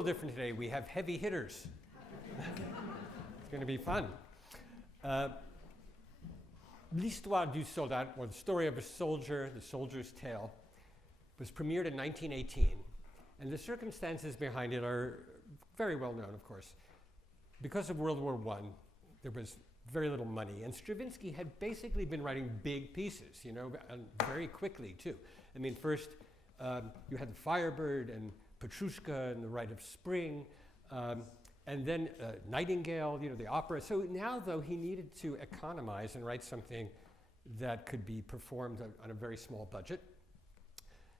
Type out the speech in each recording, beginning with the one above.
little different today. We have heavy hitters. It's going to be fun. L'Histoire du soldat, or the story of a soldier, the soldier's tale, was premiered in 1918. And the circumstances behind it are very well known, of course. Because of World War I, there was very little money. And Stravinsky had basically been writing big pieces, you know, and very quickly, too. I mean, first, you had the Firebird and Petrushka and the Rite of Spring, and then Nightingale, you know, the opera. So now, though, he needed to economize and write something that could be performed on a very small budget.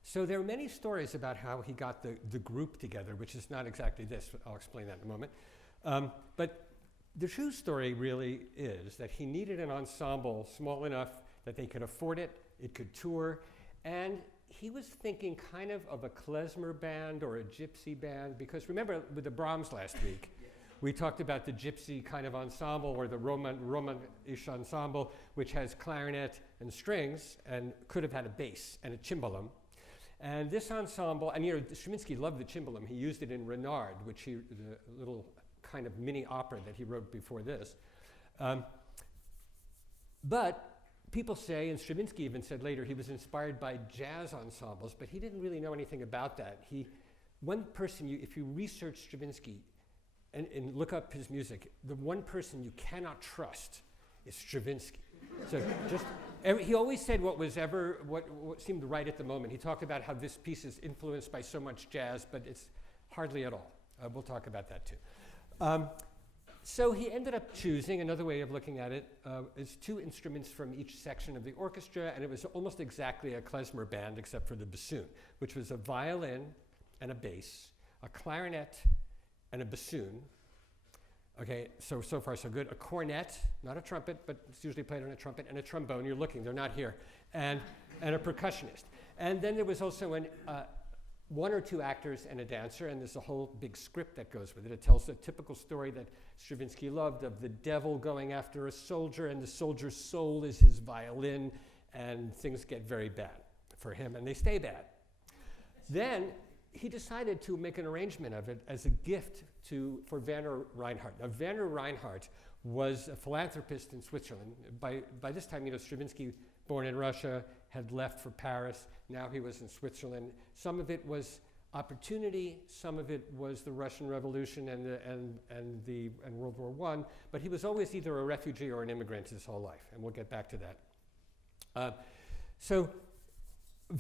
So there are many stories about how he got the group together, which is not exactly this. I'll explain that in a moment. But the true story really is that he needed an ensemble small enough that they could afford it, it could tour, and he was thinking kind of a klezmer band or a gypsy band, because remember with the Brahms last week, we talked about the gypsy kind of ensemble or the Roman-ish ensemble, which has clarinet and strings and could have had a bass and a cimbalom. And this ensemble, and you know, Stravinsky loved the cimbalom. He used it in Renard, which the little kind of mini opera that he wrote before this. But people say, and Stravinsky even said later, he was inspired by jazz ensembles, but he didn't really know anything about that. One person, if you research Stravinsky and look up his music, the one person you cannot trust is Stravinsky. So just, he always said what seemed right at the moment. He talked about how this piece is influenced by so much jazz, but it's hardly at all. We'll talk about that too. So he ended up choosing, another way of looking at it, is 2 instruments from each section of the orchestra, and it was almost exactly a klezmer band except for the bassoon, which was a violin and a bass, a clarinet and a bassoon. Okay, so far so good. A cornet, not a trumpet, but it's usually played on a trumpet, and a trombone. You're looking, they're not here. And a percussionist. And then there was also 1 or 2 actors and a dancer, and there's a whole big script that goes with it. It tells a typical story that Stravinsky loved of the devil going after a soldier, and the soldier's soul is his violin, and things get very bad for him, and they stay bad. Then he decided to make an arrangement of it as a gift for Werner Reinhardt. Now, Werner Reinhardt was a philanthropist in Switzerland. By this time, you know, Stravinsky, born in Russia, had left for Paris. Now he was in Switzerland. Some of it was opportunity, some of it was the Russian Revolution and World War I, but he was always either a refugee or an immigrant his whole life, and we'll get back to that. So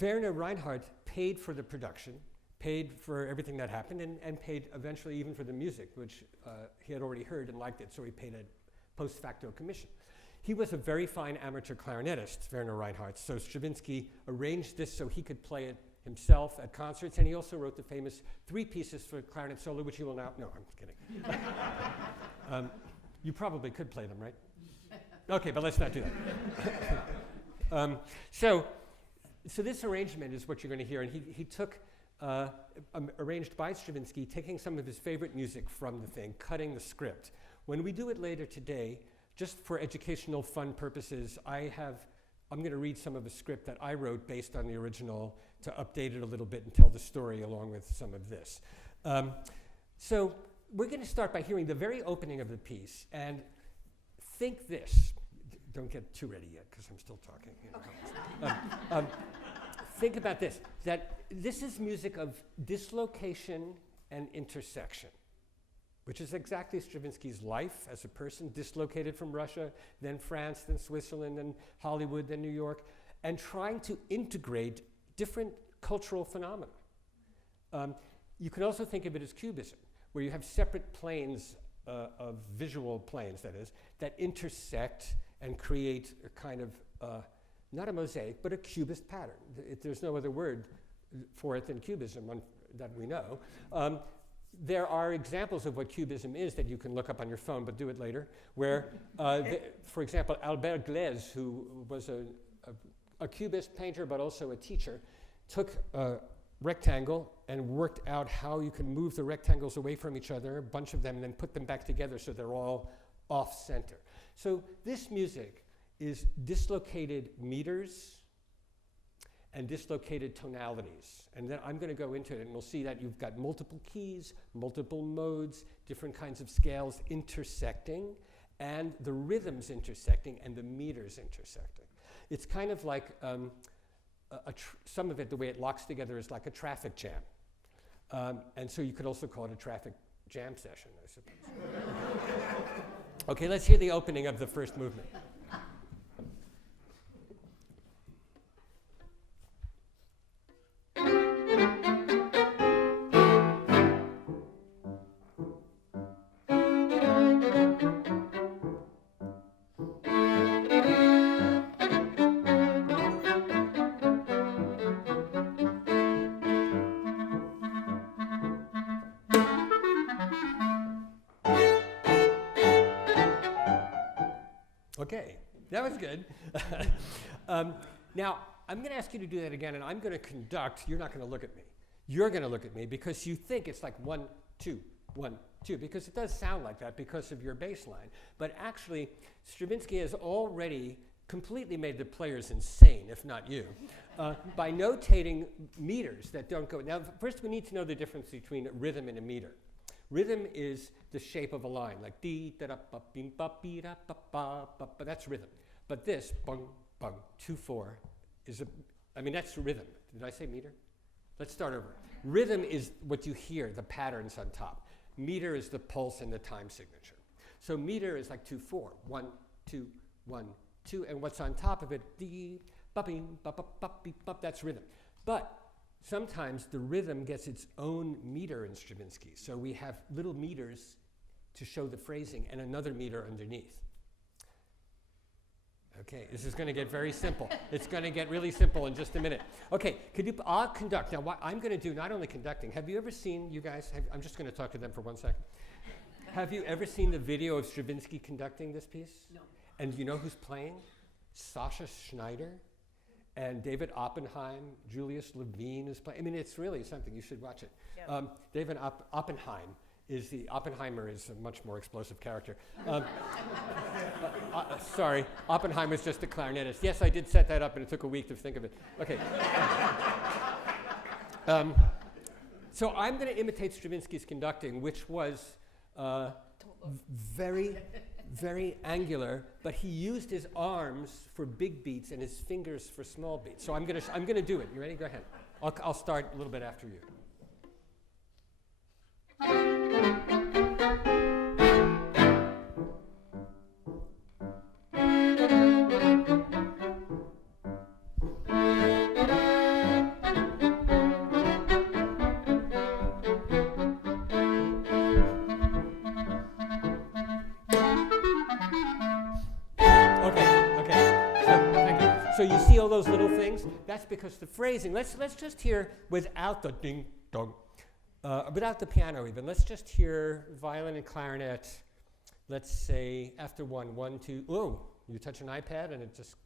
Werner Reinhardt paid for the production, paid for everything that happened, and paid eventually even for the music, which he had already heard and liked it, so he paid a post facto commission. He was a very fine amateur clarinetist, Werner Reinhardt, so Stravinsky arranged this so he could play it himself at concerts, and he also wrote the famous 3 pieces for clarinet solo, which he will now, no, I'm kidding. You probably could play them, right? Okay, but let's not do that. So this arrangement is what you're going to hear, and he took, arranged by Stravinsky, taking some of his favorite music from the thing, cutting the script. When we do it later today, just for educational fun purposes, I'm going to read some of the script that I wrote based on the original to update it a little bit and tell the story along with some of this. So we're going to start by hearing the very opening of the piece, and think this. Don't get too ready yet, because I'm still talking. You know. Think about this, that this is music of dislocation and intersection, which is exactly Stravinsky's life as a person, dislocated from Russia, then France, then Switzerland, then Hollywood, then New York, and trying to integrate different cultural phenomena. You can also think of it as Cubism, where you have separate planes of visual planes, that is, that intersect and create a kind of, not a mosaic, but a cubist pattern. There's no other word for it than Cubism that we know. There are examples of what Cubism is that you can look up on your phone, but do it later, where, for example, Albert Glaise, who was a Cubist painter but also a teacher, took a rectangle and worked out how you can move the rectangles away from each other, a bunch of them, and then put them back together so they're all off-center. So this music is dislocated meters and dislocated tonalities. And then I'm going to go into it, and we'll see that you've got multiple keys, multiple modes, different kinds of scales intersecting, and the rhythms intersecting, and the meters intersecting. It's kind of like some of it, the way it locks together, is like a traffic jam. And so you could also call it a traffic jam session, I suppose. Okay, let's hear the opening of the first movement. Okay, that was good. Now, I'm going to ask you to do that again, and I'm going to conduct. You're not going to look at me. You're going to look at me because you think it's like 1, 2, 1, 2, because it does sound like that because of your bass line. But actually, Stravinsky has already completely made the players insane, if not you, by notating meters that don't go. Now, first we need to know the difference between a rhythm and a meter. Rhythm is the shape of a line, like dee da da ba bing ba bee da ba ba ba. But that's rhythm. But this bung bung 2/4 is that's rhythm. Did I say meter? Let's start over. Rhythm is what you hear, the patterns on top. Meter is the pulse and the time signature. So meter is like 2/4, 1 2 1 2, and what's on top of it, dee ba bing ba ba ba bee ba. That's rhythm. But sometimes the rhythm gets its own meter in Stravinsky. So we have little meters to show the phrasing and another meter underneath. Okay, this is going to get very simple. It's going to get really simple in just a minute. Okay, I'll conduct. Now, what I'm going to do, not only conducting, have you ever seen, you guys, I'm just going to talk to them for 1 second. Have you ever seen the video of Stravinsky conducting this piece? No. And you know who's playing? Sasha Schneider. And David Oppenheim, Julius Levine is playing. I mean, it's really something. You should watch it. Yeah. David Oppenheim Oppenheimer is a much more explosive character. Sorry, Oppenheim was just a clarinetist. Yes, I did set that up, and it took a week to think of it. Okay. So I'm going to imitate Stravinsky's conducting, which was very, very angular, but he used his arms for big beats and his fingers for small beats. So I'm going to do it. You ready? Go ahead. I'll start a little bit after you. So you see all those little things? That's because the phrasing, let's just hear without the ding dong, without the piano even. Let's just hear violin and clarinet. Let's say after 1, 1, 2, oh, you touch an iPad and it just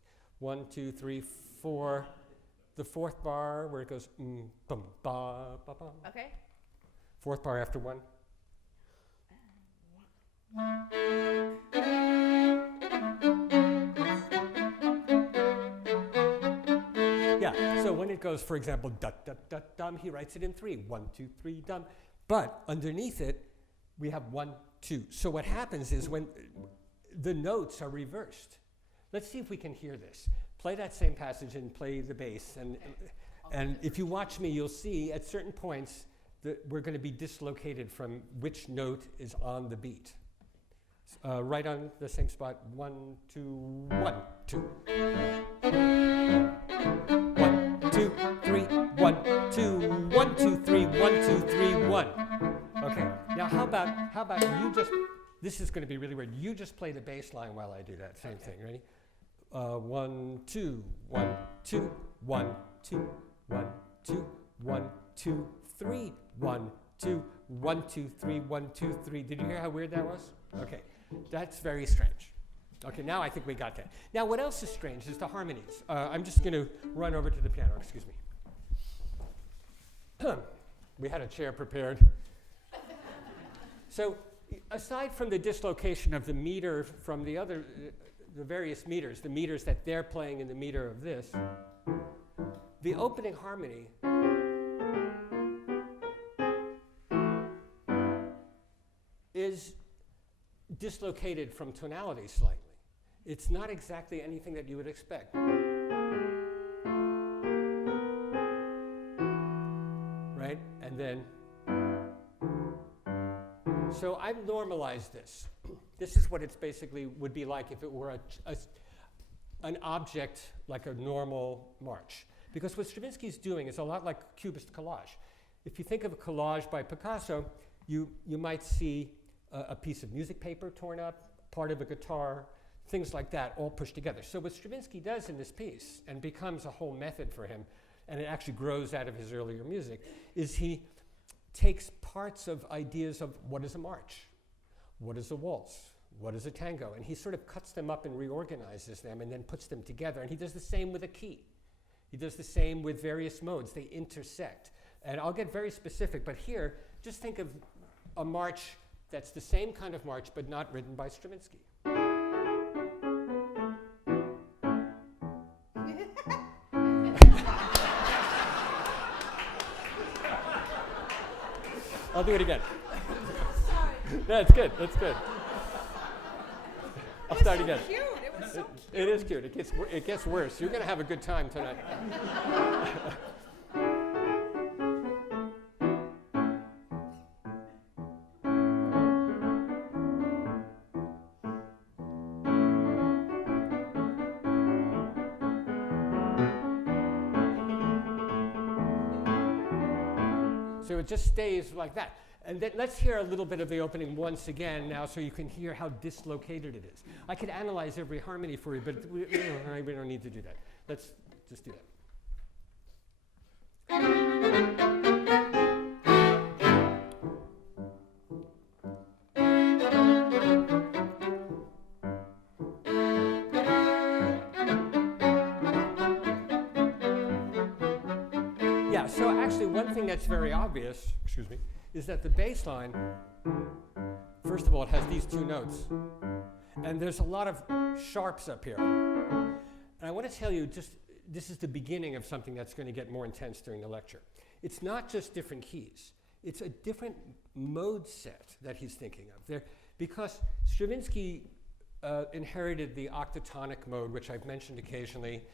1, 2, 3, 4. The fourth bar where it goes bum ba ba ba. Okay. Fourth bar after 1. Yeah, so when it goes, for example, da da da dum, he writes it in 3. 1, 2, 3, dum. But underneath it, we have 1, 2. So what happens is when the notes are reversed. Let's see if we can hear this. Play that same passage and play the bass. And if you watch me, you'll see at certain points that we're going to be dislocated from which note is on the beat. Right on the same spot. 1, 2, 1, 2. 1, 2, 3, 1, 2, 1, 2, 3, 1, 2, 3, 1. Okay. Now how about you just, this is going to be really weird. You just play the bass line while I do that. Same thing. Ready? 1, 2, 1, 2, 1, 2, 1, 2, 1, 2, 3, 1, 2, 1, 2, 3, 1, 2, 3. Did you hear how weird that was? Okay. That's very strange. Okay, now I think we got that. Now what else is strange is the harmonies. I'm just going to run over to the piano. Excuse me. We had a chair prepared. So aside from the dislocation of the meter from the various meters, the meters that they're playing in the meter of this, The opening harmony is dislocated from tonality slightly. It's not exactly anything that you would expect. Right? And then, so I've normalized this. This is what it's basically would be like if it were an object like a normal march. Because what Stravinsky's doing is a lot like Cubist collage. If you think of a collage by Picasso, you might see a piece of music paper torn up, part of a guitar, things like that, all pushed together. So what Stravinsky does in this piece, and becomes a whole method for him, and it actually grows out of his earlier music, is he takes parts of ideas of what is a march, what is a waltz, what is a tango, and he sort of cuts them up and reorganizes them and then puts them together. And he does the same with a key. He does the same with various modes. They intersect. And I'll get very specific, but here, just think of a march that's the same kind of march, but not written by Stravinsky. I'll do it again. Sorry. No, it's good. It's good. I'll start again. Cute. It was so cute. It is cute. It gets worse. You're going to have a good time tonight. So it just stays like that. And then let's hear a little bit of the opening once again now so you can hear how dislocated it is. I could analyze every harmony for you, but we don't need to do that. Let's just do that. Yeah, so actually one thing that's very obvious, excuse me, is that the bass line, first of all, it has these two notes. And there's a lot of sharps up here. And I want to tell you, this is the beginning of something that's going to get more intense during the lecture. It's not just different keys. It's a different mode set that he's thinking of. Because Stravinsky inherited the octatonic mode, which I've mentioned occasionally.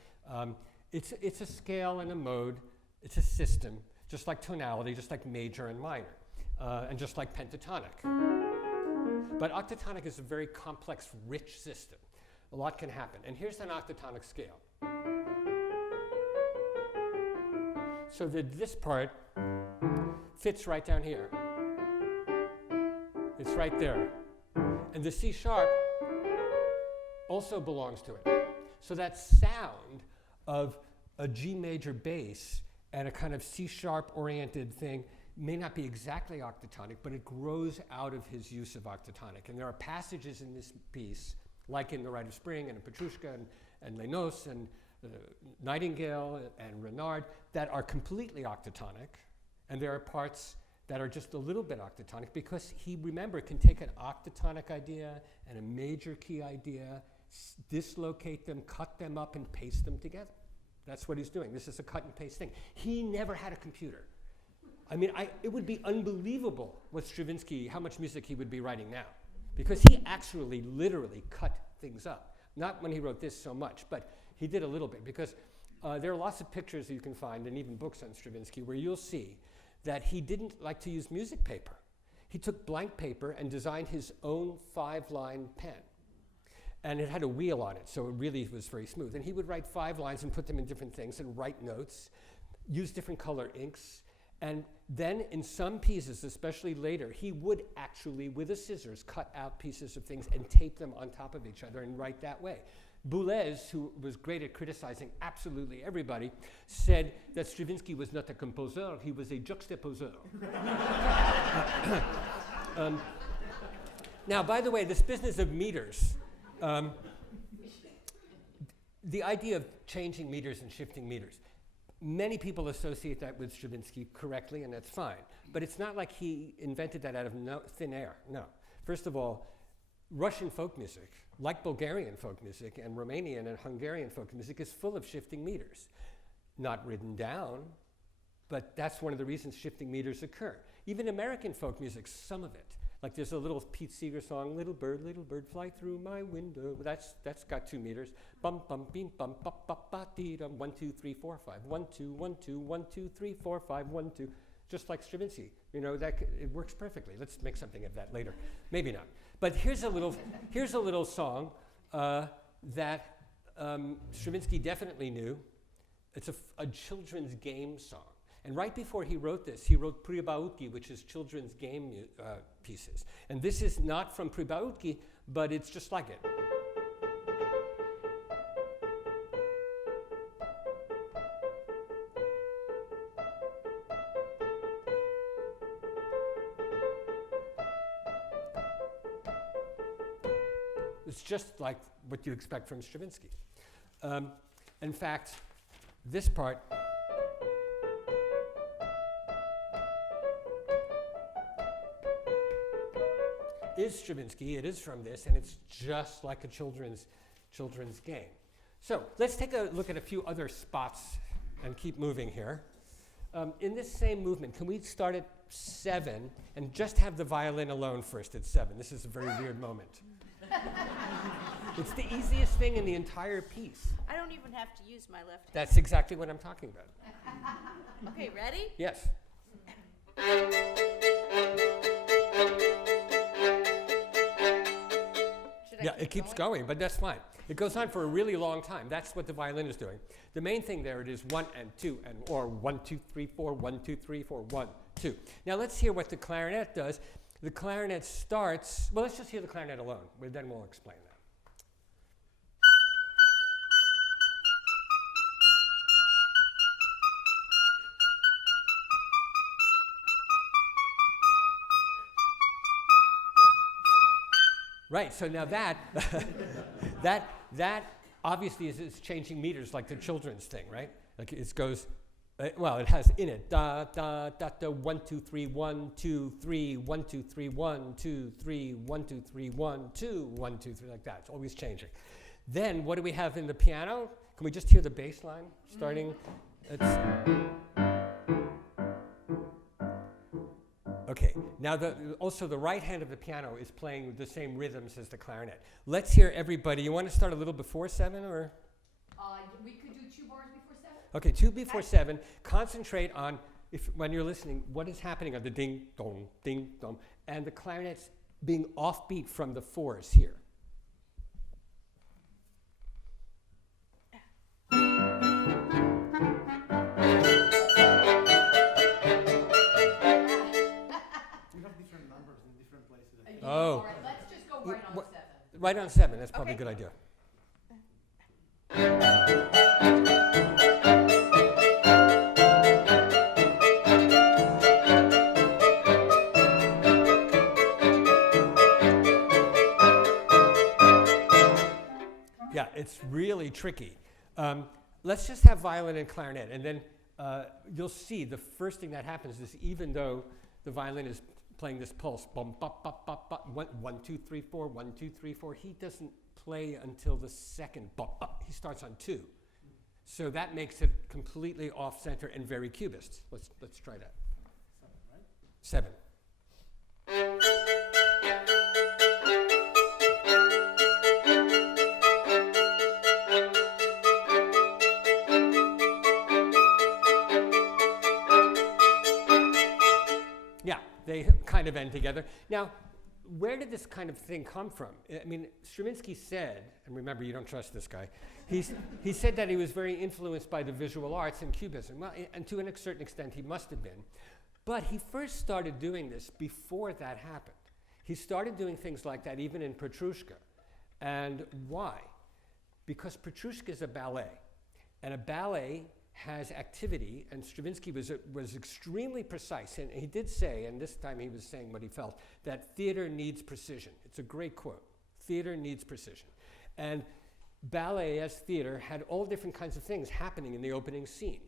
It's a scale and a mode. It's a system, just like tonality, just like major and minor, and just like pentatonic. But octatonic is a very complex, rich system. A lot can happen. And here's an octatonic scale. So this part fits right down here. It's right there. And the C sharp also belongs to it. So that sound of a G major bass and a kind of C sharp oriented thing may not be exactly octatonic, but it grows out of his use of octatonic. And there are passages in this piece, like in The Rite of Spring and in Petrushka and Les Noces and Nightingale and Renard, that are completely octatonic. And there are parts that are just a little bit octatonic because he, remember, can take an octatonic idea and a major key idea, dislocate them, cut them up, and paste them together. That's what he's doing. This is a cut and paste thing. He never had a computer. I mean, it would be unbelievable with Stravinsky how much music he would be writing now, because he actually literally cut things up. Not when he wrote this so much, but he did a little bit, because there are lots of pictures that you can find and even books on Stravinsky where you'll see that he didn't like to use music paper. He took blank paper and designed his own 5-line pen. And it had a wheel on it, so it really was very smooth. And he would write 5 lines and put them in different things and write notes, use different color inks. And then in some pieces, especially later, he would actually, with a scissors, cut out pieces of things and tape them on top of each other and write that way. Boulez, who was great at criticizing absolutely everybody, said that Stravinsky was not a composer, he was a juxtaposeur. Now, by the way, this business of meters, the idea of changing meters and shifting meters, many people associate that with Stravinsky correctly, and that's fine. But it's not like he invented that out of thin air, no. First of all, Russian folk music, like Bulgarian folk music and Romanian and Hungarian folk music, is full of shifting meters. not written down, but that's one of the reasons shifting meters occur. Even American folk music, some of it. Like there's a little Pete Seeger song, little bird, fly through my window. That's got 2 meters. Bum, bum, beam, bum, ba, ba, ba, dee, dum. 1, 2, 3, 4, 5. 1, 2, 1, 2, 1, 2, 3, 4, 5, 1, 2. Just like Stravinsky. You know, it works perfectly. Let's make something of that later. Maybe not. But here's a little song that Stravinsky definitely knew. It's a children's game song. And right before he wrote this, he wrote Pribautki, which is children's game pieces. And this is not from Pribautki, but it's just like it. It's just like what you expect from Stravinsky. In fact, this part is Stravinsky. It is from this, and it's just like a children's game. So let's take a look at a few other spots and keep moving here. In this same movement, can we start at 7 and just have the violin alone first at 7? This is a very weird moment. It's the easiest thing in the entire piece. I don't even have to use my left hand. That's exactly what I'm talking about. Okay, ready? Yes. Yeah, it keeps going, but that's fine. It goes on for a really long time. That's what the violin is doing. The main thing there, it is 1 and 2 and or 1, 2, 3, 4, 1, 2, 3, 4, 1, 2. Now let's hear what the clarinet does. The clarinet starts, well, let's just hear the clarinet alone. Then we'll explain that. Right, so now that obviously is changing meters like the children's thing, right? Like it goes, well, it has in it da da da da 1 2 3 1 2 3 1 2 3 1 2 3 1 2 3 1 2 1 2 3 like that. It's always changing. Then what do we have in the piano? Can we just hear the bass line starting? Okay, now also the right hand of the piano is playing the same rhythms as the clarinet. Let's hear everybody. You want to start a little before 7 or? We could do 2 bars before 7. Okay, 2 before 7. Concentrate on, when you're listening, what is happening on the ding, dong, and the clarinet's being offbeat from the 4s here. Oh. All right, let's just go right on 7. Right on 7, that's probably a good idea. Yeah, it's really tricky. Let's just have violin and clarinet, and then you'll see the first thing that happens is even though the violin is playing this pulse, bum, bop, bop, bop, bop, 1 2 3 4 1 2 3 4. He doesn't play until the second bop, bop. He starts on 2, so that makes it completely off center and very cubist. Let's try that. 7, right? 7. They kind of end together. Now, where did this kind of thing come from? I mean, Stravinsky said, and remember, you don't trust this guy, he said that he was very influenced by the visual arts and Cubism. Well, and to a certain extent, he must have been. But he first started doing this before that happened. He started doing things like that even in Petrushka. And why? Because Petrushka is a ballet. And a ballet has activity, and Stravinsky was extremely precise, and he did say, and this time he was saying what he felt, that theater needs precision. It's a great quote. Theater needs precision. And ballet as theater had all different kinds of things happening in the opening scene.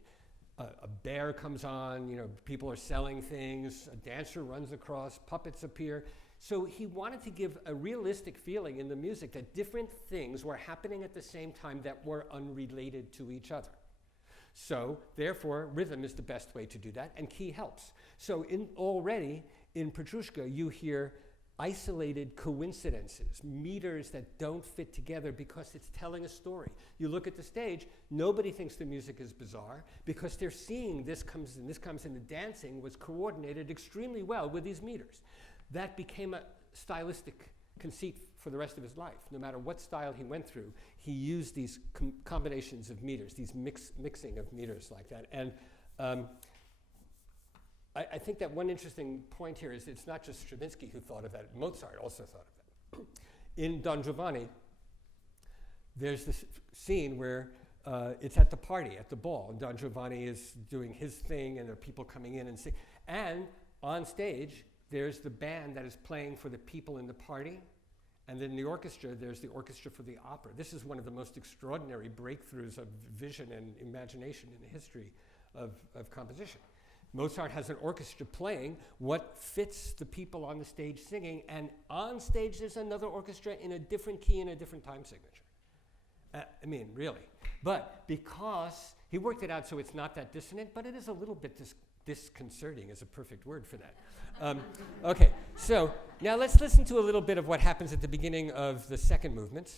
A bear comes on, people are selling things, a dancer runs across, puppets appear. So he wanted to give a realistic feeling in the music that different things were happening at the same time that were unrelated to each other. So therefore, rhythm is the best way to do that, and key helps. So already in Petrushka, you hear isolated coincidences, meters that don't fit together because it's telling a story. You look at the stage, nobody thinks the music is bizarre because they're seeing this comes in, the dancing was coordinated extremely well with these meters. That became a stylistic conceit for the rest of his life. No matter what style he went through, he used these combinations of meters, these mixing of meters like that. And I think that one interesting point here is it's not just Stravinsky who thought of that. Mozart also thought of that. In Don Giovanni, there's this scene where it's at the party, at the ball, and Don Giovanni is doing his thing, and there are people coming in and sing. And on stage, there's the band that is playing for the people in the party, and then in the orchestra, there's the orchestra for the opera. This is one of the most extraordinary breakthroughs of vision and imagination in the history of composition. Mozart has an orchestra playing what fits the people on the stage singing, and on stage there's another orchestra in a different key and a different time signature. I mean, really. But because he worked it out so it's not that dissonant, but it is a little bit disconcerting is a perfect word for that. Okay, so now let's listen to a little bit of what happens at the beginning of the second movement.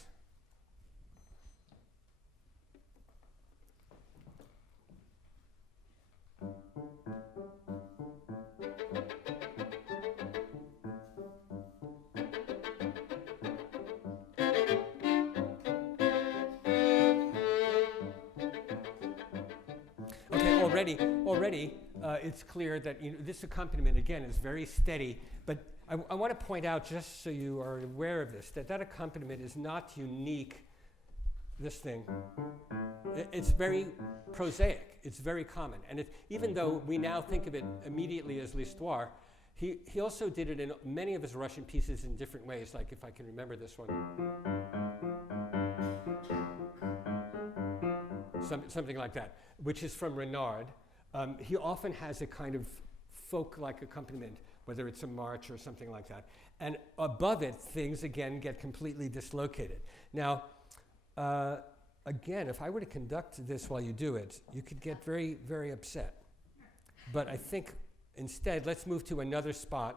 Already, it's clear that this accompaniment, again, is very steady, but I want to point out, just so you are aware of this, that accompaniment is not unique, this thing. It's very prosaic. It's very common. And even though we now think of it immediately as L'Histoire, he also did it in many of his Russian pieces in different ways, like if I can remember this one. Something like that, which is from Renard. He often has a kind of folk-like accompaniment, whether it's a march or something like that. And above it, things again get completely dislocated. Now, again, if I were to conduct this while you do it, you could get very, very upset. But I think instead, let's move to another spot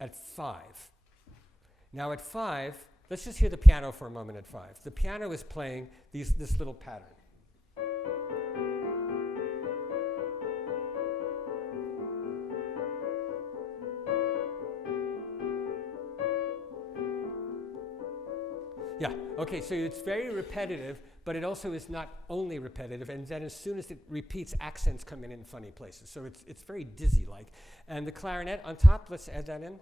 at 5. Now at 5, let's just hear the piano for a moment at 5. The piano is playing this little pattern. Yeah, okay, so it's very repetitive, but it also is not only repetitive, and then as soon as it repeats, accents come in funny places. So it's very dizzy-like. And the clarinet on top, let's add that in.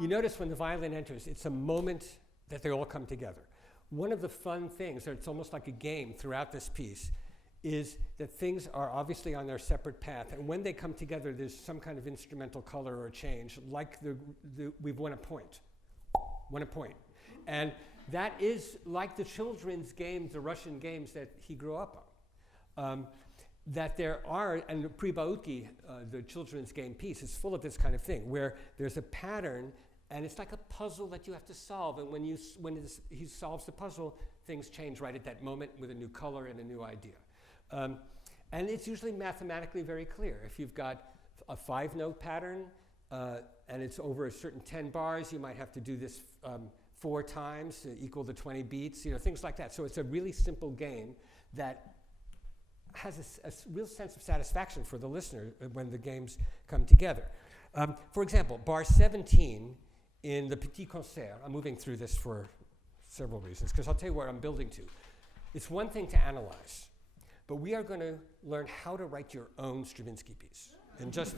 You notice when the violin enters, it's a moment that they all come together. One of the fun things, or it's almost like a game throughout this piece, is that things are obviously on their separate path, and when they come together, there's some kind of instrumental color or change, like we've won a point. And that is like the children's games, the Russian games that he grew up on. That there are, and Pribautki, the children's game piece, is full of this kind of thing, where there's a pattern, and it's like a puzzle that you have to solve, and when he solves the puzzle, things change right at that moment with a new color and a new idea. And it's usually mathematically very clear. If you've got a 5-note pattern, and it's over a certain 10 bars, you might have to do this 4 times to equal the 20 beats, things like that. So it's a really simple game that has a real sense of satisfaction for the listener when the games come together. For example, bar 17 in the Petit Concert, I'm moving through this for several reasons, because I'll tell you where I'm building to. It's one thing to analyze, but we are going to learn how to write your own Stravinsky piece in just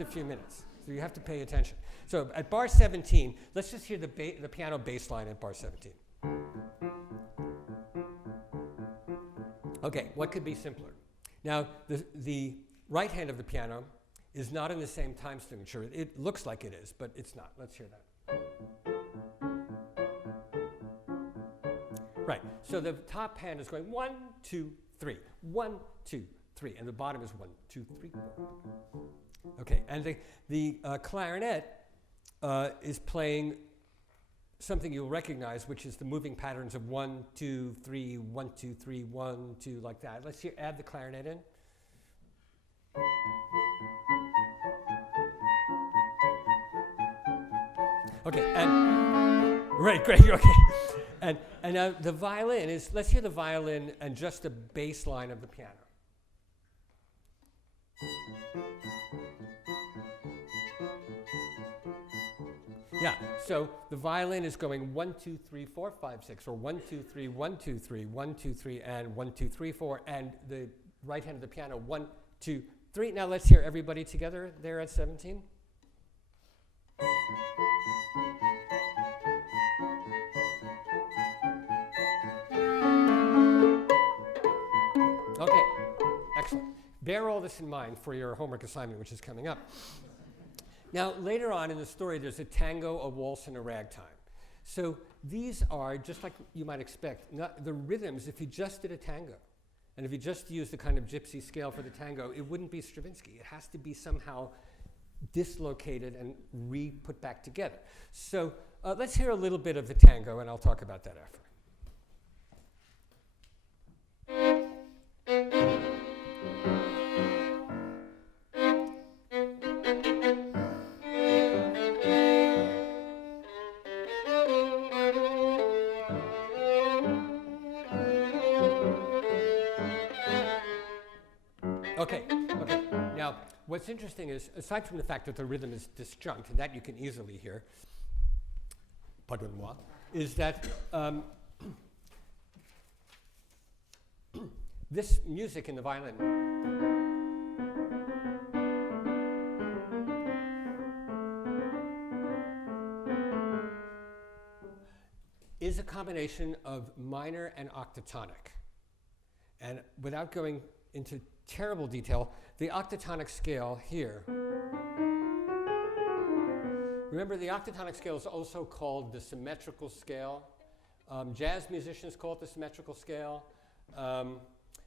a few minutes. So you have to pay attention. So at bar 17, let's just hear the piano bass line at bar 17. Okay, what could be simpler? Now, the right hand of the piano is not in the same time signature. It looks like it is, but it's not. Let's hear that. Right. So the top hand is going 1, 2, 3, 1, 2, 3, and the bottom is 1, 2, 3, 4. Okay, and the clarinet is playing something you'll recognize, which is the moving patterns of 1, 2, 3, 1, 2, 3, 1, 2, like that. Let's add the clarinet in. Okay, and right, great, okay. And now the violin is, let's hear the violin and just the bass line of the piano. Yeah, so the violin is going 1, 2, 3, 4, 5, 6, or 1, 2, 3, 1, 2, 3, 1, 2, 3, and 1, 2, 3, 4, and the right hand of the piano, 1, 2, 3. Now let's hear everybody together there at 17. Okay, excellent. Bear all this in mind for your homework assignment, which is coming up. Now, later on in the story, there's a tango, a waltz, and a ragtime. So these are, just like you might expect, not the rhythms. If you just did a tango, and if you just used the kind of gypsy scale for the tango, it wouldn't be Stravinsky. It has to be somehow dislocated and re-put back together. So let's hear a little bit of the tango, and I'll talk about that after. Okay. Now, what's interesting is, aside from the fact that the rhythm is disjunct, and that you can easily hear, pardon-moi, is that this music in the violin is a combination of minor and octatonic. And without going into terrible detail, the octatonic scale here. Remember, the octatonic scale is also called the symmetrical scale. Jazz musicians call it the symmetrical scale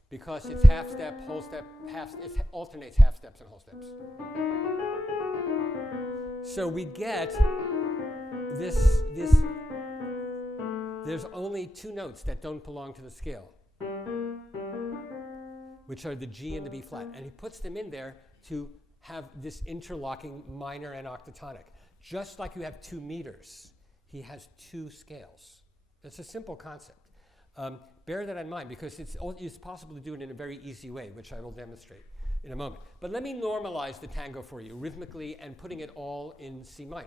because it's half step, whole step, it alternates half steps and whole steps. So we get this, there's only two notes that don't belong to the scale, which are the G and the B flat. And he puts them in there to have this interlocking minor and octatonic. Just like you have 2 meters, he has 2 scales. That's a simple concept. Bear that in mind, because it's possible to do it in a very easy way, which I will demonstrate in a moment. But let me normalize the tango for you rhythmically and putting it all in C minor.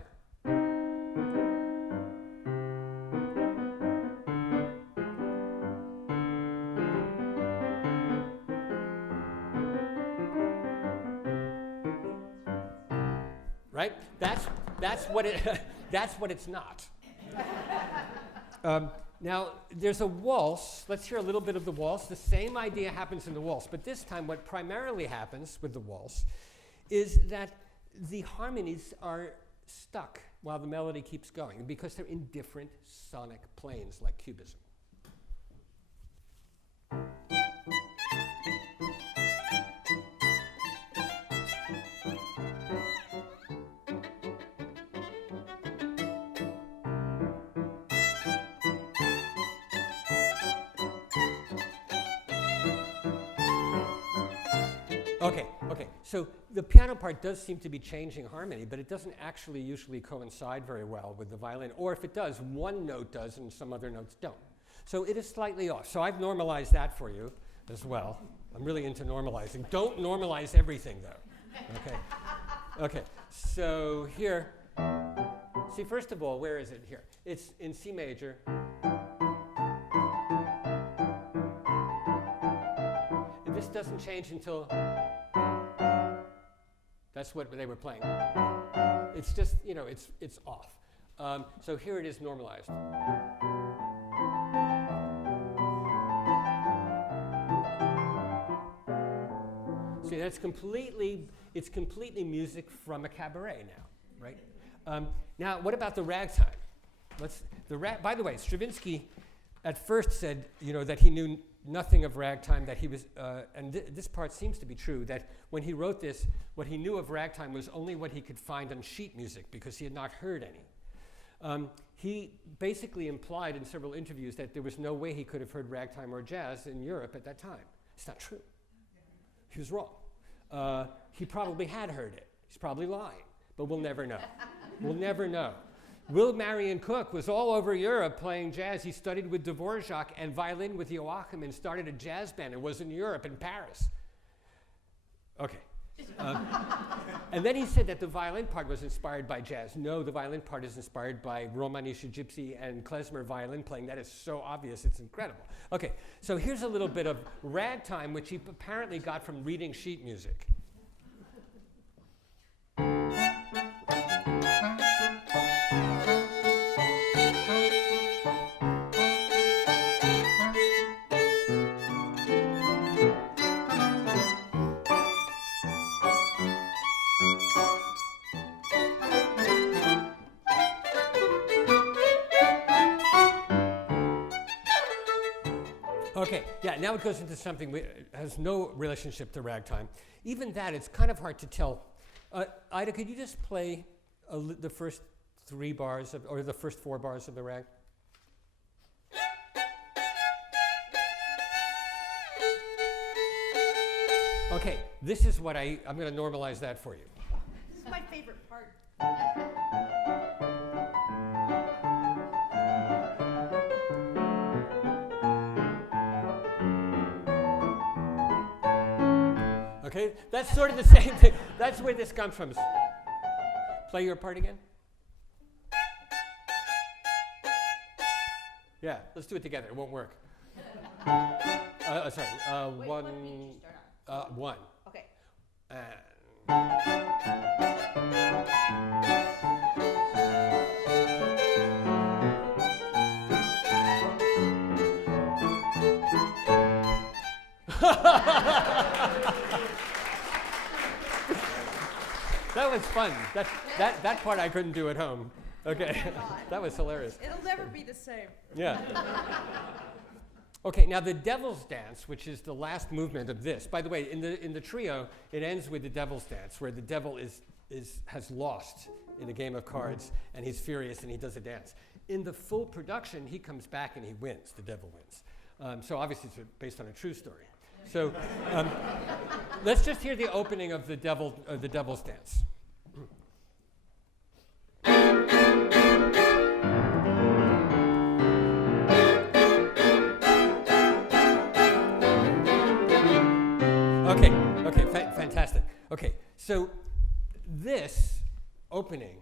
Right? That's what it's not. Now, there's a waltz. Let's hear a little bit of the waltz. The same idea happens in the waltz, but this time what primarily happens with the waltz is that the harmonies are stuck while the melody keeps going because they're in different sonic planes, like Cubism. Okay, so the piano part does seem to be changing harmony, but it doesn't actually usually coincide very well with the violin, or if it does, one note does and some other notes don't. So it is slightly off. So I've normalized that for you as well. I'm really into normalizing. Don't normalize everything, though. Okay, so here, see, first of all, where is it here? It's in C major. And this doesn't change until, that's what they were playing. It's just, it's off. So here it is normalized. See, it's completely music from a cabaret now, right? Now, what about the ragtime? By the way, Stravinsky at first said, that he knew nothing of ragtime, that he was, and this part seems to be true, that when he wrote this, what he knew of ragtime was only what he could find on sheet music because he had not heard any. He basically implied in several interviews that there was no way he could have heard ragtime or jazz in Europe at that time. It's not true. He was wrong. He probably had heard it. He's probably lying, but we'll never know. We'll never know. Will Marion Cook was all over Europe playing jazz. He studied with Dvorak and violin with Joachim and started a jazz band and was in Europe, in Paris. Okay. And then he said that the violin part was inspired by jazz. No, the violin part is inspired by Romanische Gypsy and klezmer violin playing. That is so obvious, it's incredible. Okay, so here's a little bit of ragtime, which he apparently got from reading sheet music. Okay, yeah, now it goes into something that has no relationship to ragtime. Even that, it's kind of hard to tell. Ida, could you just play the first 3 bars, or the first 4 bars of the rag? Okay, this is what I'm going to normalize that for you. This is my favorite part. Okay, that's sort of the same thing. That's where this comes from. Play your part again. Yeah, let's do it together. It won't work. Sorry. Wait, one. what beat did you start on? 1. Okay. That was fun. That part I couldn't do at home. Okay, that was hilarious. It'll never be the same. Yeah. Okay, now the Devil's Dance, which is the last movement of this. By the way, in the trio, it ends with the Devil's Dance, where the devil has lost in a game of cards, and he's furious, and he does a dance. In the full production, he comes back and he wins. The devil wins. So obviously, it's based on a true story. So let's just hear the opening of the Devil's Dance. Okay, fantastic. Okay, so this opening,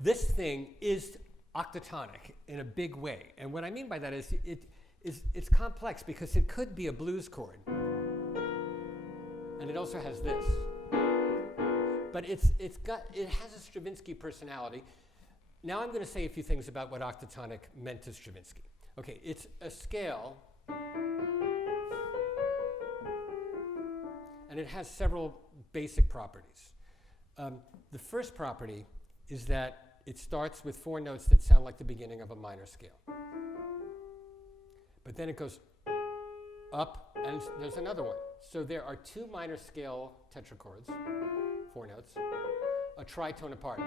this thing is octatonic in a big way. And what I mean by that is it's complex because it could be a blues chord. And it also has this. But it has a Stravinsky personality. Now I'm going to say a few things about what octatonic meant to Stravinsky. Okay, it's a scale, and it has several basic properties. The first property is that it starts with 4 notes that sound like the beginning of a minor scale. But then it goes up, and there's another one. So there are 2 minor scale tetrachords, 4 notes, a tritone apart.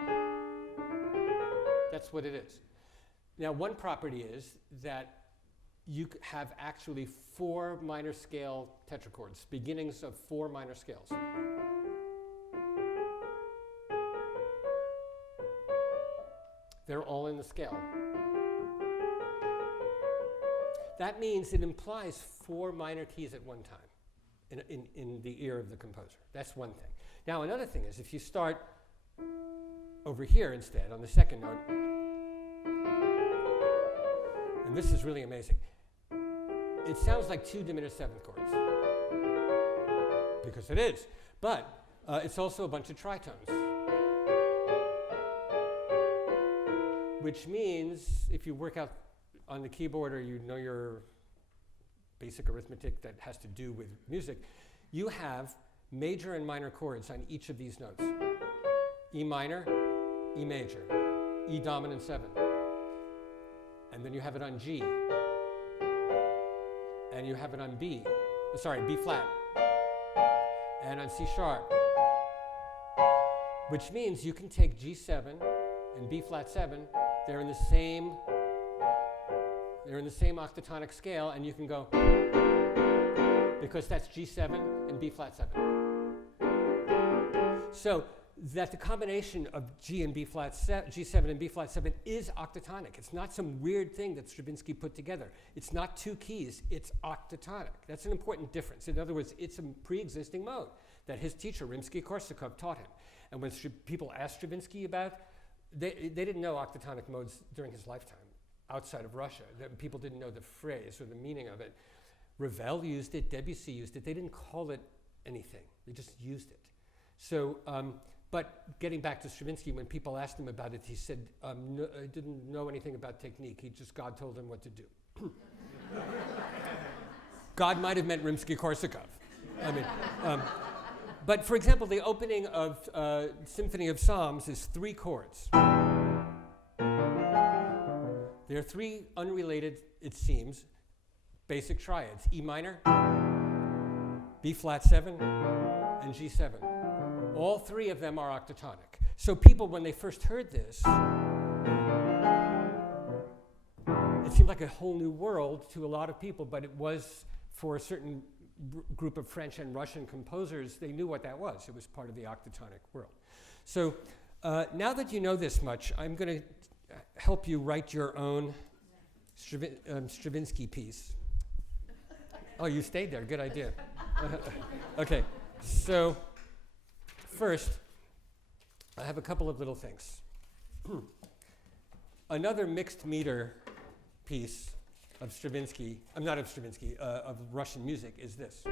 That's what it is. Now, one property is that you have actually 4 minor scale tetrachords, beginnings of 4 minor scales. They're all in the scale. That means it implies 4 minor keys at one time in the ear of the composer. That's one thing. Now, another thing is if you start over here instead on the second note, and this is really amazing, it sounds like 2 diminished 7th chords, because it is, but it's also a bunch of tritones, which means if you work out on the keyboard or you know your basic arithmetic that has to do with music, you have major and minor chords on each of these notes. E minor, E major, E dominant 7, and then you have it on G, and you have it on B flat, and on C sharp, which means you can take G7 and B flat 7, they're in the same octatonic scale, and you can go, because that's G7 and B flat 7. So that the combination of G and B flat G7 and B flat 7 is octatonic. It's not some weird thing that Stravinsky put together. It's not two keys, it's octatonic. That's an important difference. In other words, it's a pre-existing mode that his teacher, Rimsky-Korsakov, taught him. And when people asked Stravinsky about, they didn't know octatonic modes during his lifetime outside of Russia. People didn't know the phrase or the meaning of it. Ravel used it, Debussy used it. They didn't call it anything. They just used it. So, but getting back to Stravinsky, when people asked him about it, he said, no, I didn't know anything about technique. God told him what to do. God might have meant Rimsky-Korsakov. I mean, but for example, the opening of Symphony of Psalms is 3 chords. There are 3 unrelated, it seems, basic triads: E minor, B flat 7, and G7. All 3 of them are octatonic. So people, when they first heard this, it seemed like a whole new world to a lot of people, but it was for a certain group of French and Russian composers. They knew what that was. It was part of the octatonic world. So now that you know this much, I'm going to help you write your own Stravinsky piece. Oh, you stayed there. Good idea. Okay, so first, I have a couple of little things. Another mixed meter piece of Stravinsky, of Russian music is this.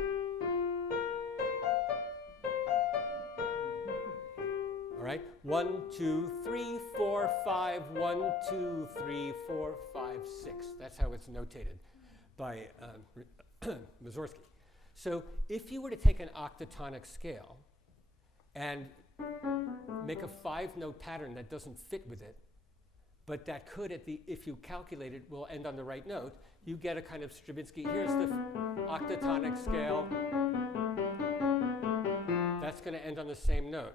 All right, 1, 2, 3, 4, 5, 1, 2, 3, 4, 5, 6. That's how it's notated by Mussorgsky. So if you were to take an octatonic scale and make a 5-note pattern that doesn't fit with it, but that could, if you calculate it, will end on the right note, you get a kind of Stravinsky. Here's the octatonic scale. That's going to end on the same note.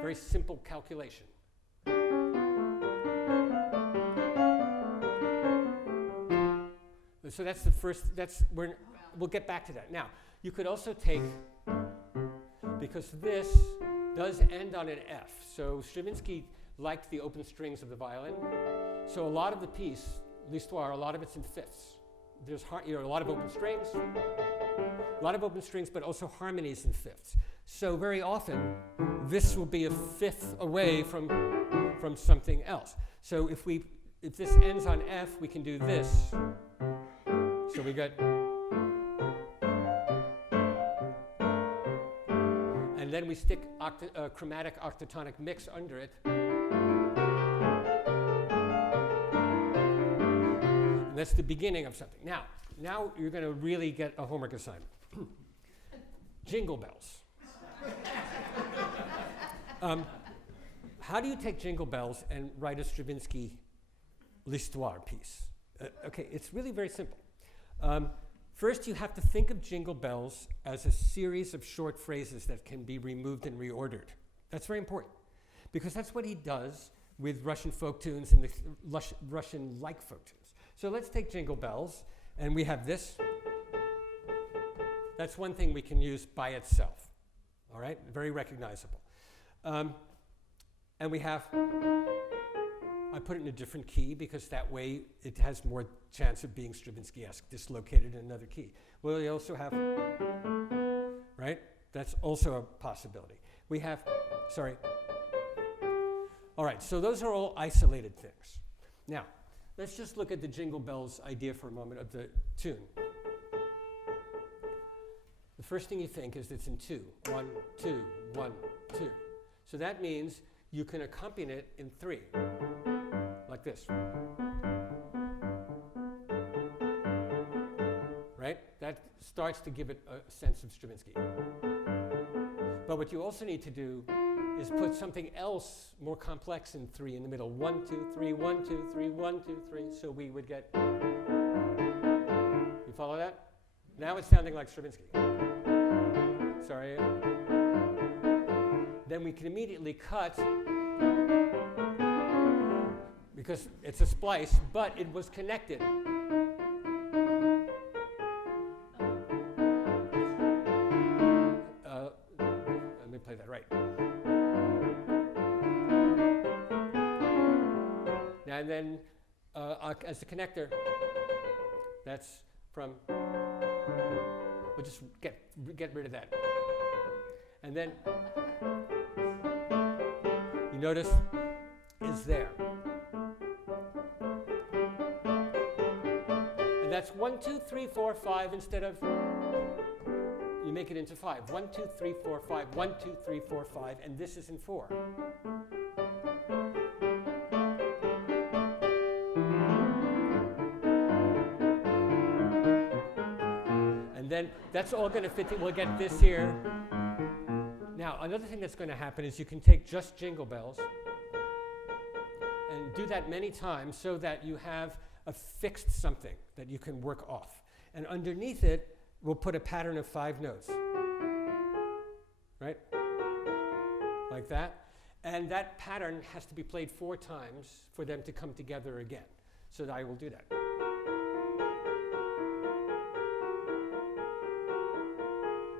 Very simple calculation. So that's the first, we'll get back to that. Now, you could also take, because this does end on an F. So Stravinsky liked the open strings of the violin. So a lot of the piece, L'Histoire, a lot of it's in fifths. There's a lot of open strings, but also harmonies in fifths. So very often, this will be a fifth away from something else. So if this ends on F, we can do this. So we got, and then we stick chromatic octatonic mix under it. And that's the beginning of something. Now you're going to really get a homework assignment. Jingle bells. How do you take jingle bells and write a Stravinsky L'Histoire piece? Okay, it's really very simple. First, you have to think of jingle bells as a series of short phrases that can be removed and reordered. That's very important, because that's what he does with Russian folk tunes and the Russian-like folk tunes. So let's take jingle bells, and we have this. That's one thing we can use by itself, all right? Very recognizable. And we have, I put it in a different key because that way it has more chance of being Stravinsky-esque, dislocated in another key. Well, you also have, right? That's also a possibility. We have, all right, so those are all isolated things. Now, let's just look at the jingle bells idea for a moment of the tune. The first thing you think is it's in 2. 1, 2, 1, 2. So that means you can accompany it in 3, like this. Right? That starts to give it a sense of Stravinsky. But what you also need to do is put something else more complex in 3 in the middle. 1, 2, 3, 1, 2, 3, 1, 2, 3. So we would get. You follow that? Now it's sounding like Stravinsky. Sorry. Then we can immediately cut because it's a splice, but it was connected. Let me play that right. And then as the connector, that's from, we'll just get rid of that. And then you notice is there. And that's 1, 2, 3, 4, 5 instead of, you make it into 5. 1, 2, 3, 4, 5, 1, 2, 3, 4, 5, and this is in 4. And then that's all going to fit in. We'll get this here. Now, another thing that's going to happen is you can take just Jingle Bells and do that many times so that you have a fixed something that you can work off. And underneath it, we'll put a pattern of 5 notes. Right? Like that. And that pattern has to be played 4 times for them to come together again. So I will do that.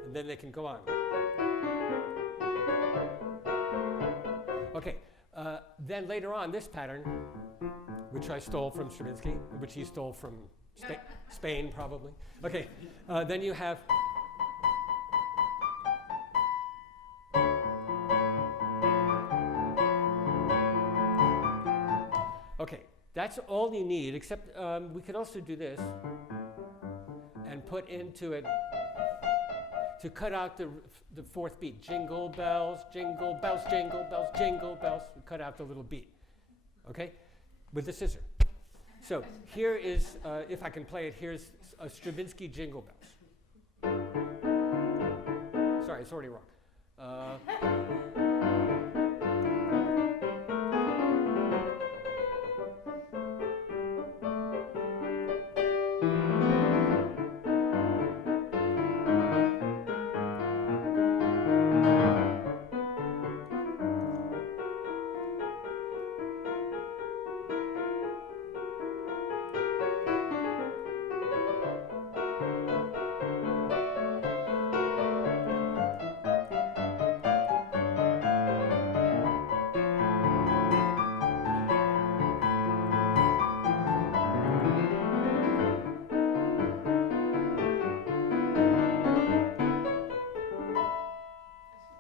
And then they can go on. Okay, then later on, this pattern, which I stole from Stravinsky, which he stole from Spain, probably. Okay, then you have. Okay, that's all you need, except we could also do this and put into it to cut out the 4th beat. Jingle bells, jingle bells, jingle bells, jingle bells. We cut out the little beat, okay, with the scissor. So here is, if I can play it, here's a Stravinsky Jingle Bells. Sorry, it's already wrong.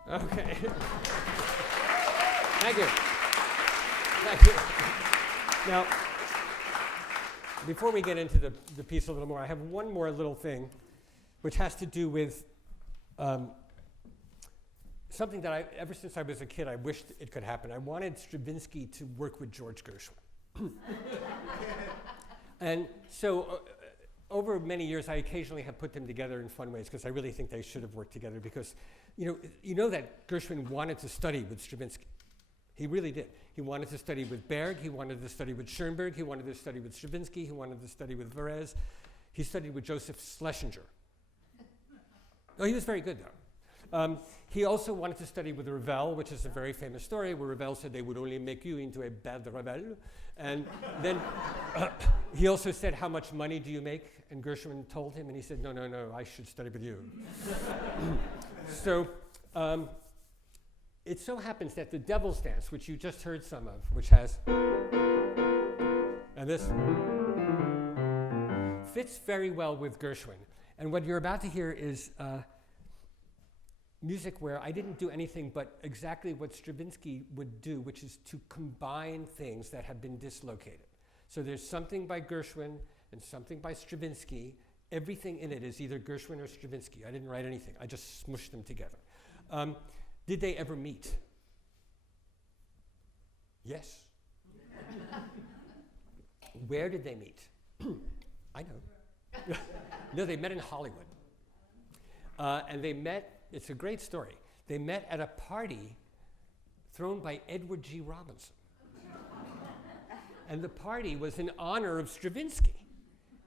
Okay. Thank you. Thank you. Now, before we get into the piece a little more, I have one more little thing which has to do with something that ever since I was a kid, I wished it could happen. I wanted Stravinsky to work with George Gershwin. And so over many years, I occasionally have put them together in fun ways because I really think they should have worked together because, you know that Gershwin wanted to study with Stravinsky. He really did. He wanted to study with Berg. He wanted to study with Schoenberg. He wanted to study with Stravinsky. He wanted to study with Varese. He studied with Joseph Schlesinger. Oh, he was very good, though. He also wanted to study with Ravel, which is a very famous story where Ravel said they would only make you into a bad Ravel. And then he also said, how much money do you make? And Gershwin told him, and he said, no, I should study with you. So it so happens that the Devil's Dance, which you just heard some of, which has, and this, fits very well with Gershwin. And what you're about to hear is music where I didn't do anything but exactly what Stravinsky would do, which is to combine things that have been dislocated. So there's something by Gershwin and something by Stravinsky. Everything in it is either Gershwin or Stravinsky. I didn't write anything. I just smushed them together. Did they ever meet? Yes. Where did they meet? I know. No, they met in Hollywood. And they met, it's a great story. They met at a party thrown by Edward G. Robinson. And the party was in honor of Stravinsky,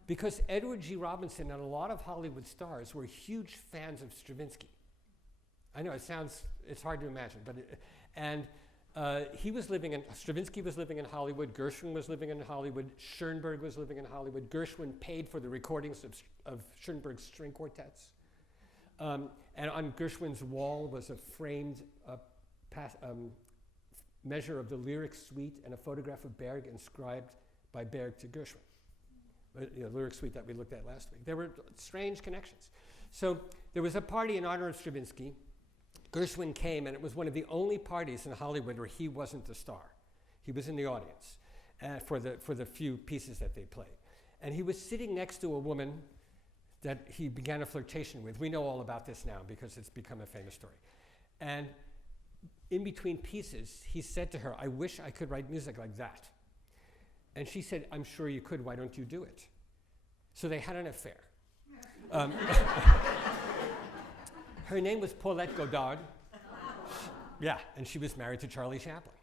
because Edward G. Robinson and a lot of Hollywood stars were huge fans of Stravinsky. I know it's hard to imagine, but Stravinsky was living in Hollywood, Gershwin was living in Hollywood, Schoenberg was living in Hollywood. Gershwin paid for the recordings of Schoenberg's string quartets. And on Gershwin's wall was a framed measure of the lyric suite and a photograph of Berg inscribed by Berg to Gershwin. The lyric suite that we looked at last week. There were strange connections. So there was a party in honor of Stravinsky. Gershwin came, and it was one of the only parties in Hollywood where he wasn't the star. He was in the audience for the few pieces that they played. And he was sitting next to a woman that he began a flirtation with. We know all about this now because it's become a famous story. And in between pieces, he said to her, "I wish I could write music like that." And she said, "I'm sure you could. Why don't you do it?" So they had an affair. Her name was Paulette Goddard. Yeah, and she was married to Charlie Chaplin.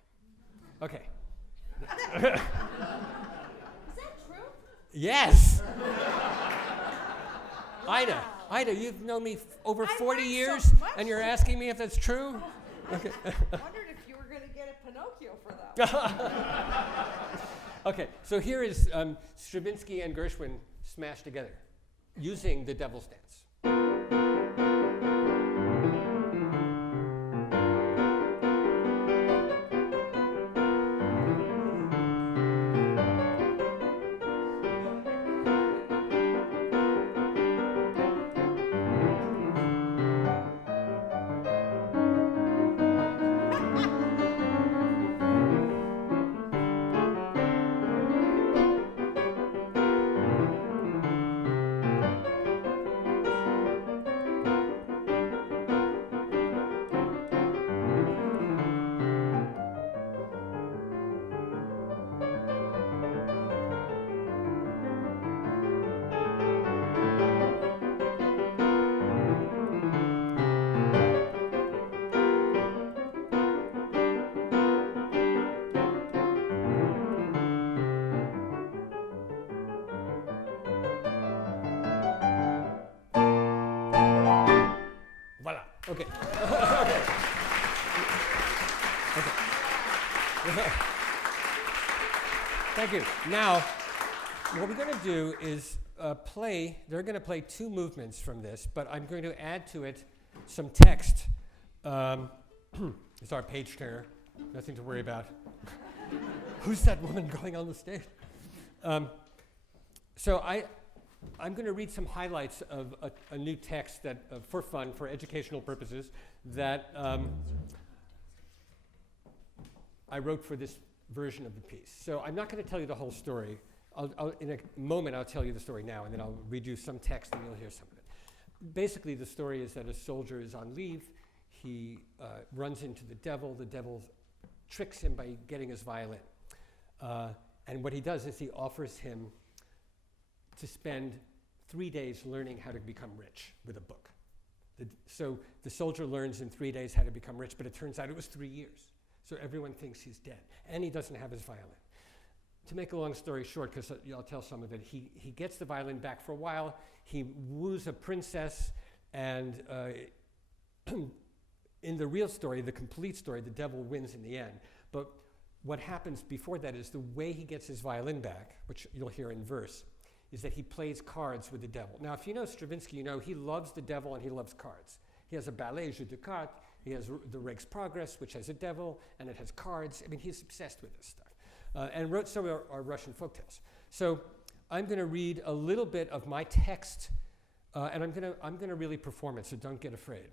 Okay. Is that true? Yes. Ida, you've known me over 40 years, so much. and you're asking me if that's true? Okay. Wondered if you were going to get a Pinocchio for that. Okay, so here is Stravinsky and Gershwin smashed together using the Devil's Dance. Okay. Okay. Thank you. Now, what we're going to do is they're going to play two movements from this, but I'm going to add to it some text. It's our page turner. Nothing to worry about. Who's that woman going on the stage? So I'm going to read some highlights of a new text that, for fun, for educational purposes, that I wrote for this version of the piece. So I'm not going to tell you the whole story. In a moment, I'll tell you the story now, and then I'll read you some text, and you'll hear some of it. Basically, the story is that a soldier is on leave. He runs into the devil. The devil tricks him by getting his violin. And what he does is he offers him to spend 3 days learning how to become rich with a book. So the soldier learns in 3 days how to become rich, but it turns out it was 3 years. So everyone thinks he's dead, and he doesn't have his violin. To make a long story short, because I'll tell some of it, he gets the violin back for a while. He woos a princess, and in the real story, the complete story, the devil wins in the end. But what happens before that is the way he gets his violin back, which you'll hear in verse, is that he plays cards with the devil. Now, if you know Stravinsky, you know he loves the devil and he loves cards. He has a ballet, Jeu de cartes. He has the Rake's Progress, which has a devil, and it has cards. I mean, he's obsessed with this stuff. And wrote some of our Russian folktales. So I'm going to read a little bit of my text, and I'm going to really perform it, so don't get afraid.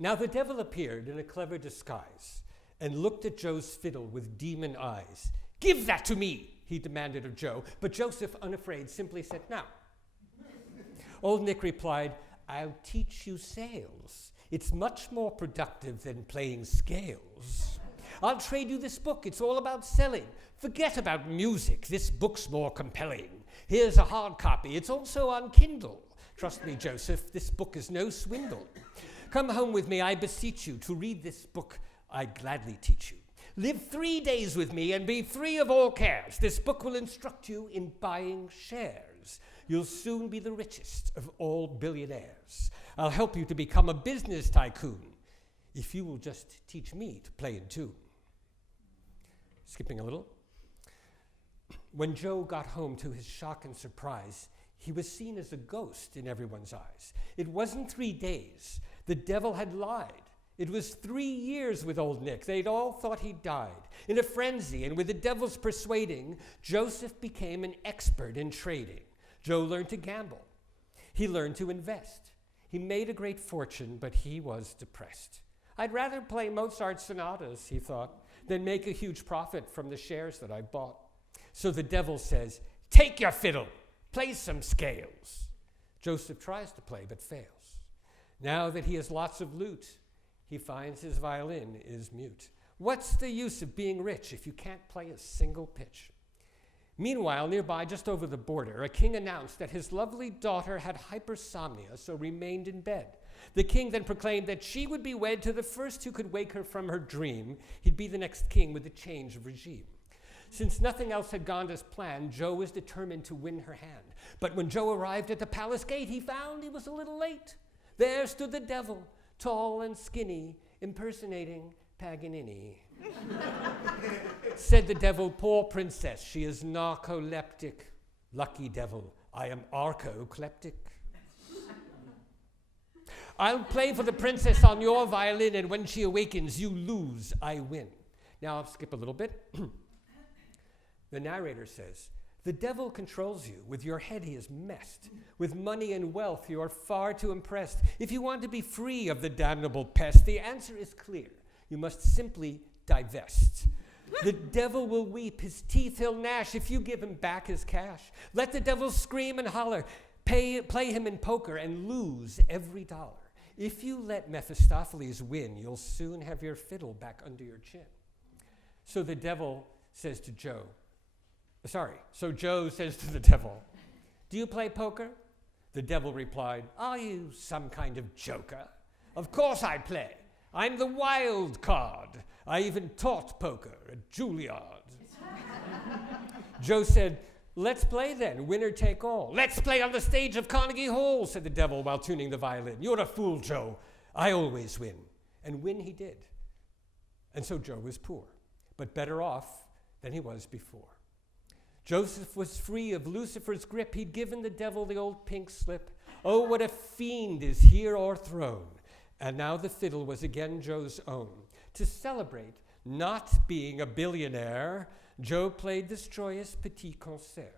Now the devil appeared in a clever disguise and looked at Joe's fiddle with demon eyes. "Give that to me," he demanded of Joe, but Joseph, unafraid, simply said no. Old Nick replied, "I'll teach you sales. It's much more productive than playing scales. I'll trade you this book. It's all about selling. Forget about music. This book's more compelling. Here's a hard copy. It's also on Kindle. Trust me, Joseph, this book is no swindle. Come home with me, I beseech you, to read this book I gladly teach you. Live 3 days with me and be free of all cares. This book will instruct you in buying shares. You'll soon be the richest of all billionaires. I'll help you to become a business tycoon if you will just teach me to play in tune. Skipping a little. When Joe got home, to his shock and surprise, he was seen as a ghost in everyone's eyes. It wasn't 3 days. The devil had lied. It was 3 years with old Nick. They'd all thought he died. In a frenzy and with the devil's persuading, Joseph became an expert in trading. Joe learned to gamble. He learned to invest. He made a great fortune, but he was depressed. I'd rather play Mozart's sonatas, he thought, than make a huge profit from the shares that I bought. So the devil says, take your fiddle, play some scales. Joseph tries to play but fails. Now that he has lots of loot, he finds his violin is mute. What's the use of being rich if you can't play a single pitch? Meanwhile, nearby, just over the border, a king announced that his lovely daughter had hypersomnia, so remained in bed. The king then proclaimed that she would be wed to the first who could wake her from her dream. He'd be the next king with a change of regime. Since nothing else had gone as planned, Joe was determined to win her hand. But when Joe arrived at the palace gate, he found he was a little late. There stood the devil, tall and skinny, impersonating Paganini. Said the devil, poor princess, she is narcoleptic. Lucky devil, I am archocleptic. I'll play for the princess on your violin, and when she awakens, you lose, I win. Now I'll skip a little bit. The narrator says, the devil controls you. With your head he is messed. With money and wealth you are far too impressed. If you want to be free of the damnable pest, the answer is clear. You must simply divest. The devil will weep, his teeth he'll gnash if you give him back his cash. Let the devil scream and holler, play him in poker and lose every dollar. If you let Mephistopheles win, you'll soon have your fiddle back under your chin. So the devil says to Joe, So Joe says to the devil, do you play poker? The devil replied, are you some kind of joker? Of course I play. I'm the wild card. I even taught poker at Juilliard. Joe said, let's play then, winner take all. Let's play on the stage of Carnegie Hall, said the devil while tuning the violin. You're a fool, Joe. I always win. And win he did. And so Joe was poor, but better off than he was before. Joseph was free of Lucifer's grip. He'd given the devil the old pink slip. Oh, what a fiend is here o'erthrown. And now the fiddle was again Joe's own. To celebrate not being a billionaire, Joe played this joyous petit concert.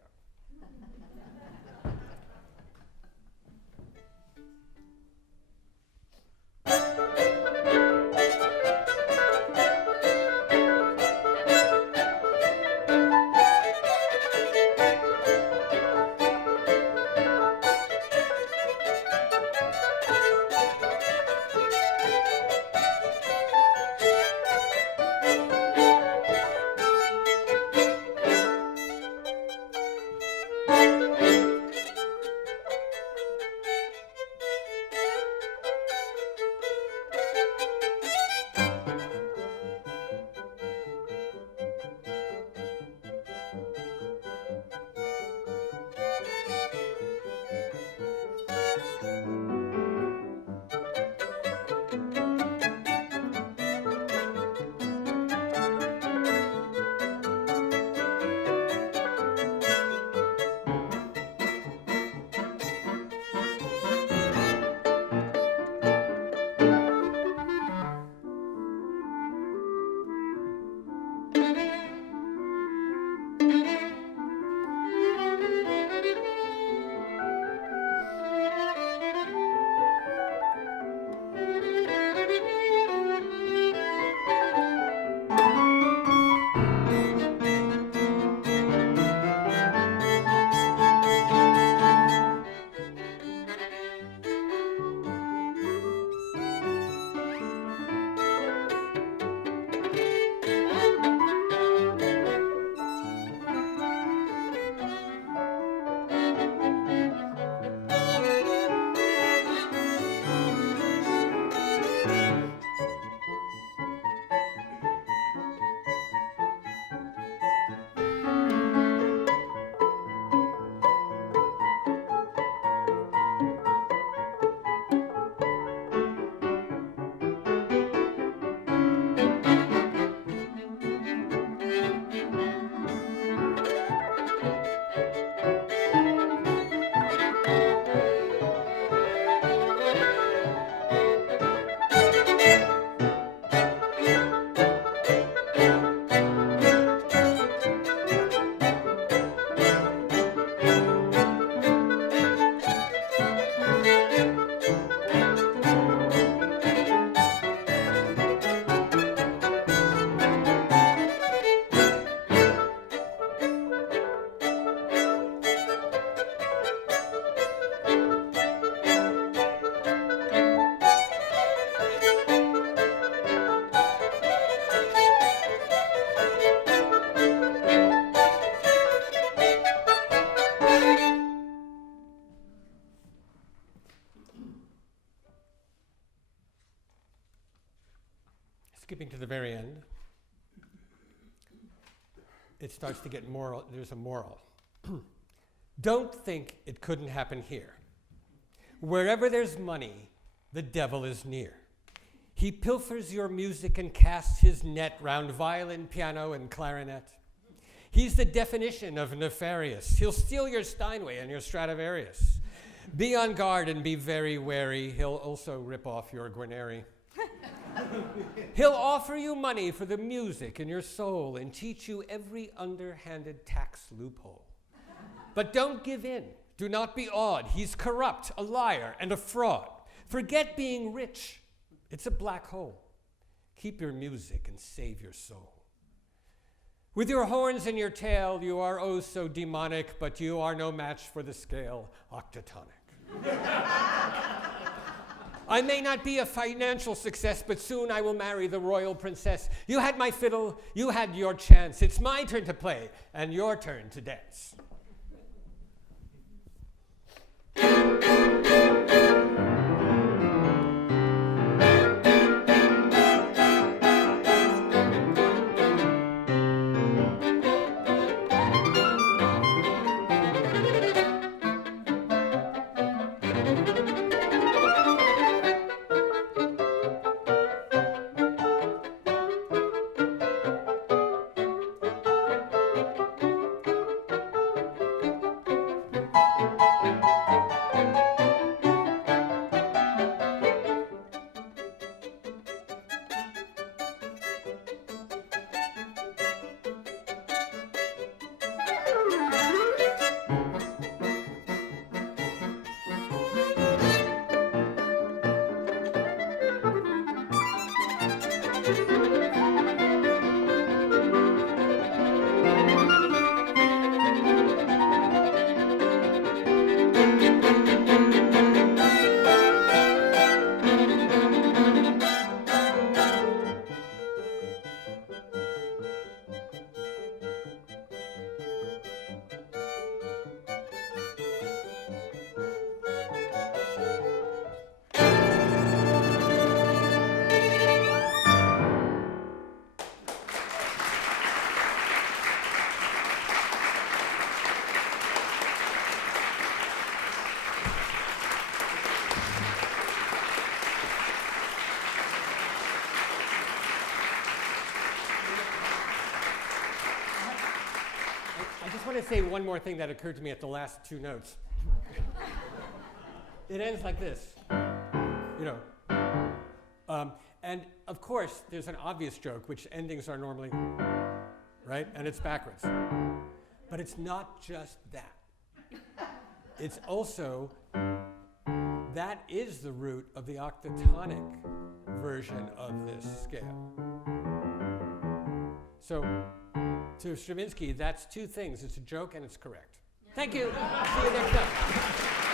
skipping to the very end, it starts to get moral. There's a moral. Don't think it couldn't happen here. Wherever there's money, the devil is near. He pilfers your music and casts his net round violin, piano, and clarinet. He's the definition of nefarious. He'll steal your Steinway and your Stradivarius. Be on guard and be very wary. He'll also rip off your Guarneri. He'll offer you money for the music in your soul and teach you every underhanded tax loophole. But don't give in. Do not be awed. He's corrupt, a liar, and a fraud. Forget being rich. It's a black hole. Keep your music and save your soul. With your horns and your tail, you are oh so demonic, but you are no match for the scale octatonic. I may not be a financial success, but soon I will marry the royal princess. You had my fiddle, you had your chance. It's my turn to play and your turn to dance. I want to say one more thing that occurred to me at the last two notes. It ends like this, you know. And of course, there's an obvious joke, which endings are normally, right? And it's backwards. But it's not just that. It's also, that is the root of the octatonic version of this scale. So, to Stravinsky, that's two things. It's a joke and it's correct. Thank you. See you next time.